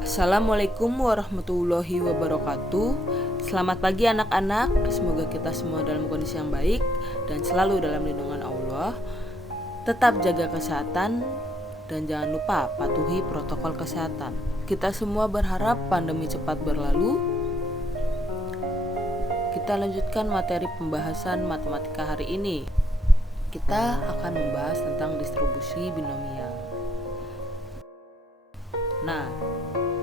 Assalamualaikum warahmatullahi wabarakatuh. Selamat pagi anak-anak. Semoga kita semua dalam kondisi yang baik dan selalu dalam lindungan Allah. Tetap jaga kesehatan dan jangan lupa patuhi protokol kesehatan. Kita semua berharap pandemi cepat berlalu. Kita lanjutkan materi pembahasan matematika hari ini. Kita akan membahas tentang distribusi binomial. Nah,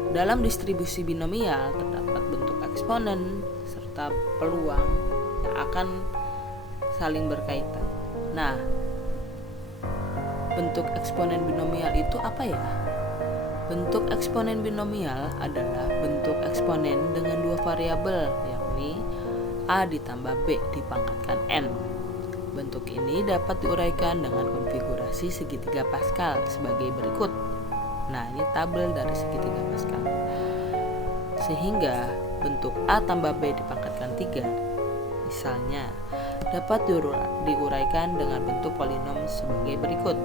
dalam distribusi binomial terdapat bentuk eksponen serta peluang yang akan saling berkaitan. Nah, bentuk eksponen binomial itu apa ya? Bentuk eksponen binomial adalah bentuk eksponen dengan dua variabel, yakni A ditambah B dipangkatkan N. Bentuk ini dapat diuraikan dengan konfigurasi segitiga Pascal sebagai berikut. Nah, ini tabel dari segitiga Pascal. Sehingga bentuk A tambah B dipangkatkan 3 misalnya dapat diuraikan dengan bentuk polinom sebagai berikut.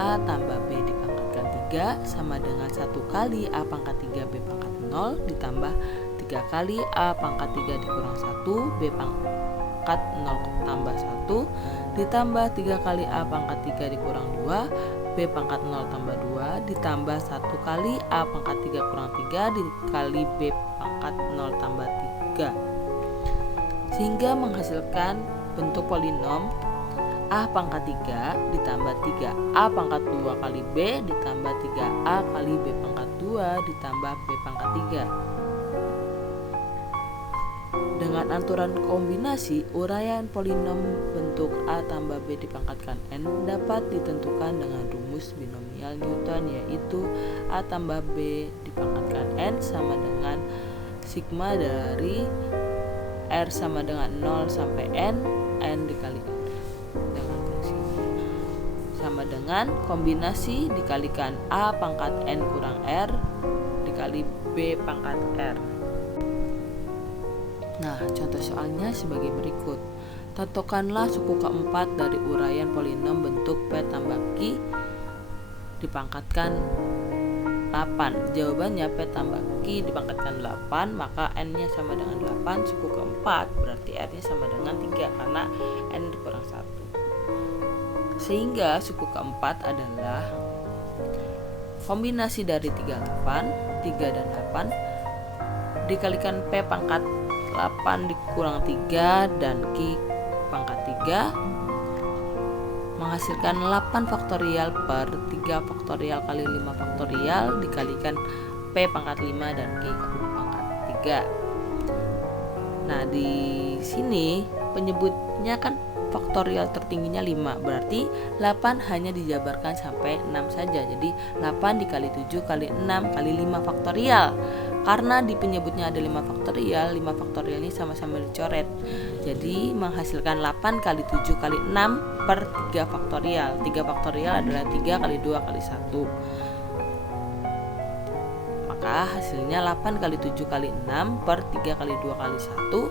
A tambah B dipangkatkan 3 sama dengan 1 kali A pangkat 3 B pangkat 0 ditambah 3 kali A pangkat 3 dikurang 1 B pangkat 0 tambah 1 ditambah 3 kali A pangkat 3 dikurang 2 B pangkat 0 tambah 2 ditambah 1 kali A pangkat 3 kurang 3 dikali B pangkat 0 tambah 3 sehingga menghasilkan bentuk polinom A pangkat 3 ditambah 3 A pangkat 2 kali B ditambah 3A kali B pangkat 2 ditambah B pangkat 3. Dengan aturan kombinasi, uraian polinom bentuk A tambah B dipangkatkan N dapat ditentukan dengan rumus binomial Newton, yaitu A tambah B dipangkatkan N sama dengan sigma dari R sama dengan 0 sampai N dikali R dengan fungsinya sama dengan kombinasi dikalikan A pangkat N kurang R dikali B pangkat R. Nah, contoh soalnya sebagai berikut. Tentukanlah suku keempat dari uraian polinom bentuk P tambah Q dipangkatkan 8. Jawabannya P tambah Q dipangkatkan 8, maka N-nya sama dengan 8, suku keempat berarti R-nya sama dengan 3 karena N dikurang 1. Sehingga suku keempat adalah kombinasi dari 3 dan 8 dikalikan P pangkat 8 dikurang 3 dan Q pangkat 3 menghasilkan 8 faktorial per 3 faktorial kali 5 faktorial dikalikan P pangkat 5 dan Q pangkat 3. Nah, di sini penyebutnya kan faktorial tertingginya 5, berarti 8 hanya dijabarkan sampai 6 saja. Jadi 8 dikali 7 kali 6 kali 5 faktorial. Karena di penyebutnya ada 5 faktorial, 5 faktorial ini sama-sama dicoret. Jadi menghasilkan 8 kali 7 kali 6 per 3 faktorial. 3 faktorial adalah 3 kali 2 kali 1. Maka hasilnya 8 kali 7 kali 6 per 3 kali 2 kali 1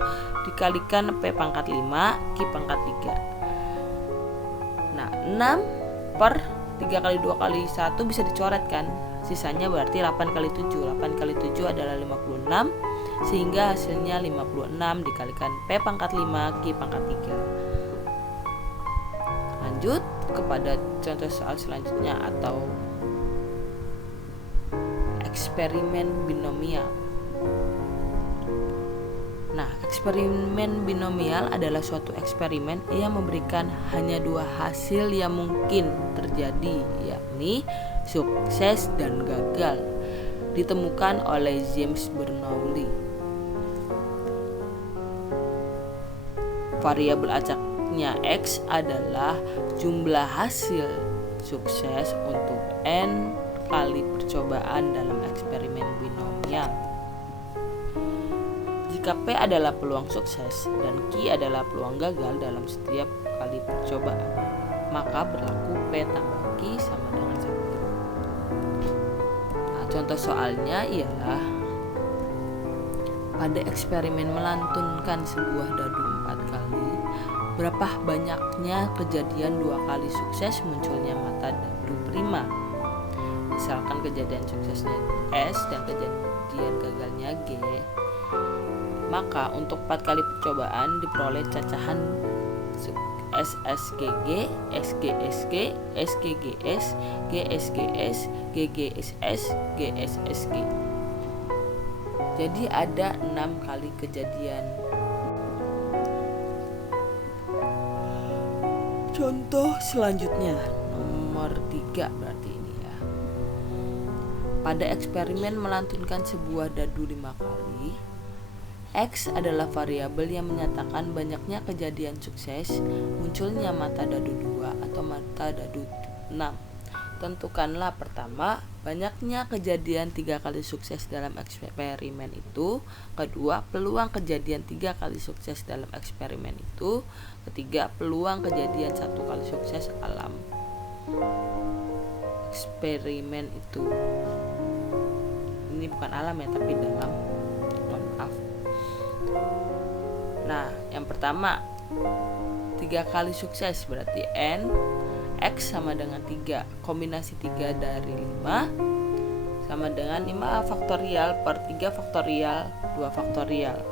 dikalikan P pangkat 5 Q pangkat 3. Nah, 6 per 3 kali 2 kali 1 bisa dicoret kan? Sisanya berarti 8 kali 7. 8 kali 7 adalah 56, sehingga hasilnya 56 dikalikan P pangkat 5 Q pangkat 3. Lanjut kepada contoh soal selanjutnya atau eksperimen binomial. Nah, eksperimen binomial adalah suatu eksperimen yang memberikan hanya dua hasil yang mungkin terjadi, yakni sukses dan gagal, ditemukan oleh James Bernoulli. Variabel acaknya X adalah jumlah hasil sukses untuk N kali percobaan dalam eksperimen binomial. Jika P adalah peluang sukses dan Q adalah peluang gagal dalam setiap kali percobaan, maka berlaku P tambah Q sama dengan 1. Nah, contoh soalnya ialah pada eksperimen melantunkan sebuah dadu 4 kali, berapa banyaknya kejadian 2 kali sukses munculnya mata dadu prima Misalkan kejadian suksesnya S dan kejadian gagalnya G, maka untuk 4 kali percobaan diperoleh cacahan SSGG, SGSG, SGGS, GSGS, GGSS, GSSG. Jadi ada 6 kali kejadian. Contoh selanjutnya nomor 3 berarti ini ya. Pada eksperimen melantunkan sebuah dadu 5 kali, X adalah variabel yang menyatakan banyaknya kejadian sukses munculnya mata dadu 2 atau mata dadu 6. Tentukanlah pertama, banyaknya kejadian 3 kali sukses dalam eksperimen itu. Kedua, peluang kejadian 3 kali sukses dalam eksperimen itu. Ketiga, peluang kejadian 1 kali sukses alam eksperimen itu. Ini bukan alam ya, tapi dalam. Maaf. Nah, yang pertama 3 kali sukses berarti N X sama dengan 3. Kombinasi 3 dari 5 sama dengan 5 faktorial per 3 faktorial 2 faktorial.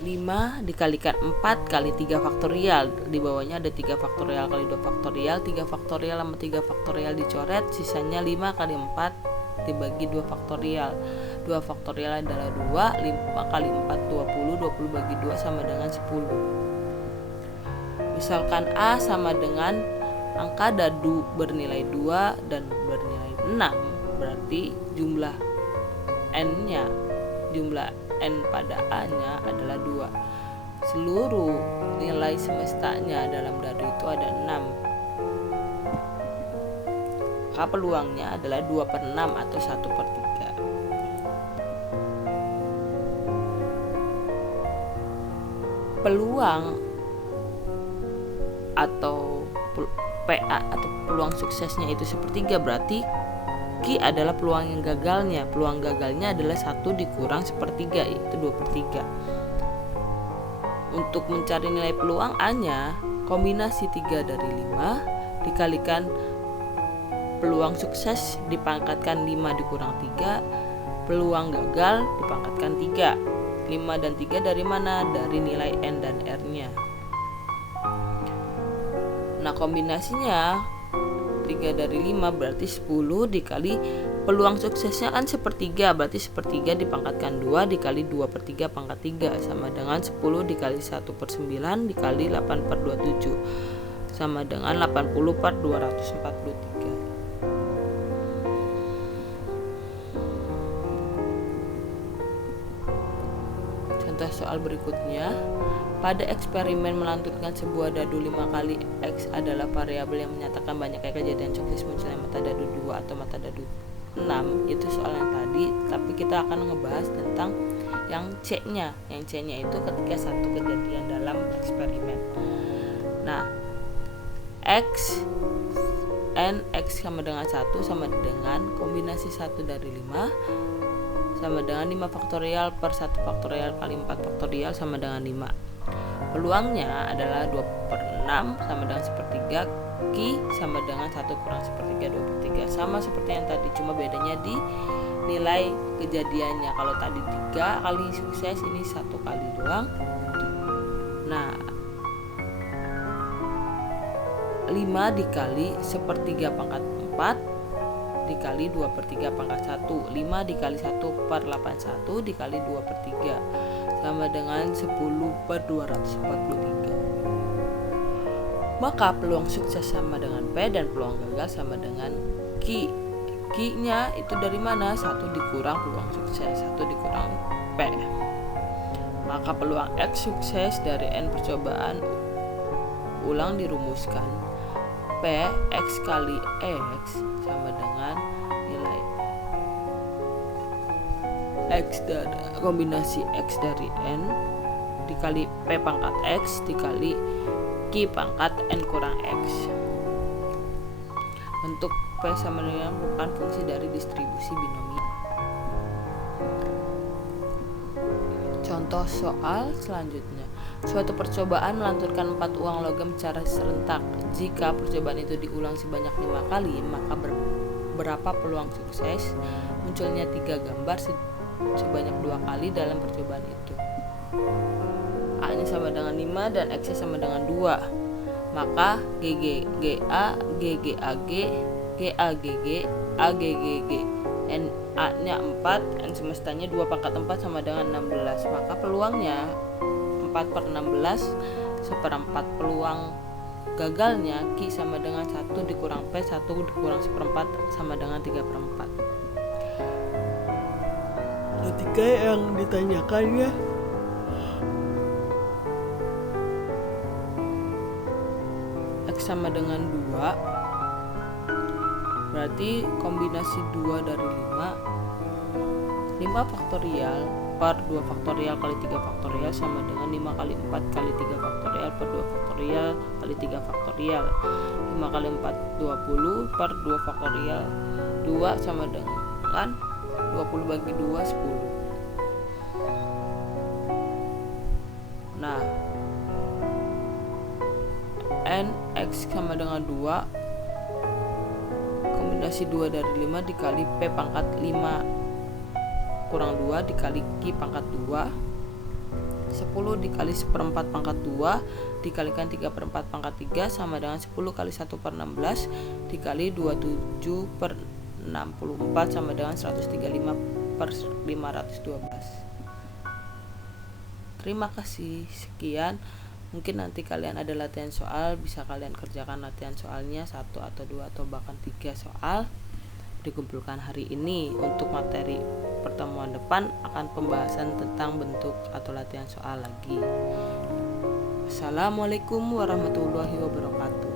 5 dikalikan 4 kali 3 faktorial. Di bawahnya ada 3 faktorial kali 2 faktorial. 3 faktorial sama 3 faktorial dicoret, sisanya 5 kali 4 dibagi 2 faktorial. 2 faktorial adalah 2, 5 kali 4 20, 20 bagi 2 sama dengan 10. Misalkan A sama dengan angka dadu bernilai 2 dan bernilai 6, berarti jumlah N-nya, jumlah N pada A-nya adalah 2. Seluruh nilai semestanya dalam dadu itu ada 6. Maka peluangnya adalah 2/6 atau 1/3. Peluang atau PA atau peluang suksesnya itu 1/3, berarti Q adalah peluang yang gagalnya. Peluang gagalnya adalah 1 dikurang 1/3, yaitu 2/3. Untuk mencari nilai peluang A-nya, kombinasi 3 dari 5 dikalikan peluang sukses dipangkatkan 5 dikurang 3, peluang gagal dipangkatkan 3. 5 dan 3 dari mana? Dari nilai N dan R-nya. Nah, kombinasinya 3 dari 5 berarti 10 dikali peluang suksesnya kan 1/3, berarti 1/3 dipangkatkan 2 dikali 2/3 pangkat 3 sama dengan 10 dikali 1/9 dikali 8/27 sama dengan 80/243. Contoh soal berikutnya, pada eksperimen melantunkan sebuah dadu 5 kali, X adalah variabel yang menyatakan banyaknya kejadian sukses munculnya mata dadu 2 atau mata dadu 6. Itu soal yang tadi, tapi kita akan ngebahas tentang yang C-nya. Yang C-nya itu ketika satu kejadian dalam eksperimen. Nah, N X sama dengan 1 sama dengan kombinasi 1 dari 5 sama dengan 5 faktorial per 1 faktorial kali 4 faktorial sama dengan 5. Peluangnya adalah 2/6 sama dengan 1/3, Q sama dengan 1 kurang 1/3, 2/3. Sama seperti yang tadi, cuma bedanya di nilai kejadiannya. Kalau tadi 3 kali sukses, ini 1 kali doang. Nah, 5 dikali 1/3 pangkat 4 dikali 2/3 pangkat 1. 5 dikali 1/81 dikali 2/3 sama dengan 10/243. Maka peluang sukses sama dengan P dan peluang gagal sama dengan Q. Q-nya itu dari mana? 1 dikurang peluang sukses, 1 dikurang P. Maka peluang X sukses dari N percobaan ulang dirumuskan. P X kali X sama dengan nilai X dari kombinasi X dari N dikali P pangkat X dikali Q pangkat N kurang X. Bentuk P sama dengan merupakan fungsi dari distribusi binomial. Contoh soal selanjutnya. Suatu percobaan melanturkan 4 uang logam secara serentak. Jika percobaan itu diulang sebanyak 5 kali, maka berapa peluang sukses munculnya 3 gambar sebanyak 2 kali dalam percobaan itu? A-nya sama dengan 5 dan X-nya sama dengan 2. Maka GGGA, GGAG, GAGG, AGGG, A-nya 4, N semestanya 2 pangkat 4 sama dengan 16. Maka peluangnya 4/16, seperempat. Peluang gagalnya Q sama dengan 1 dikurang P, 1 dikurang seperempat sama dengan 3/4. Ketika yang ditanyakannya X sama dengan 2, berarti kombinasi 2 dari 5 faktorial per 2 faktorial kali 3 faktorial sama dengan 5 kali 4 kali 3 faktorial per 2 faktorial kali 3 faktorial. 5 kali 4 20 per 2 faktorial 2 sama dengan 20 bagi 2 10. Nah, N X sama dengan 2, kombinasi 2 dari 5 dikali P pangkat 5 kurang 2 dikali Q pangkat 2, 10 dikali seperempat pangkat 2 dikalikan 3/4 pangkat 3 sama dengan 10 kali 1/16 dikali 27/64 sama dengan 135/512. Terima kasih, sekian. Mungkin nanti kalian ada latihan soal, bisa kalian kerjakan latihan soalnya 1 atau 2 atau bahkan 3 soal dikumpulkan hari ini. Untuk materi pertemuan depan akan pembahasan tentang bentuk atau latihan soal lagi. Assalamualaikum warahmatullahi wabarakatuh.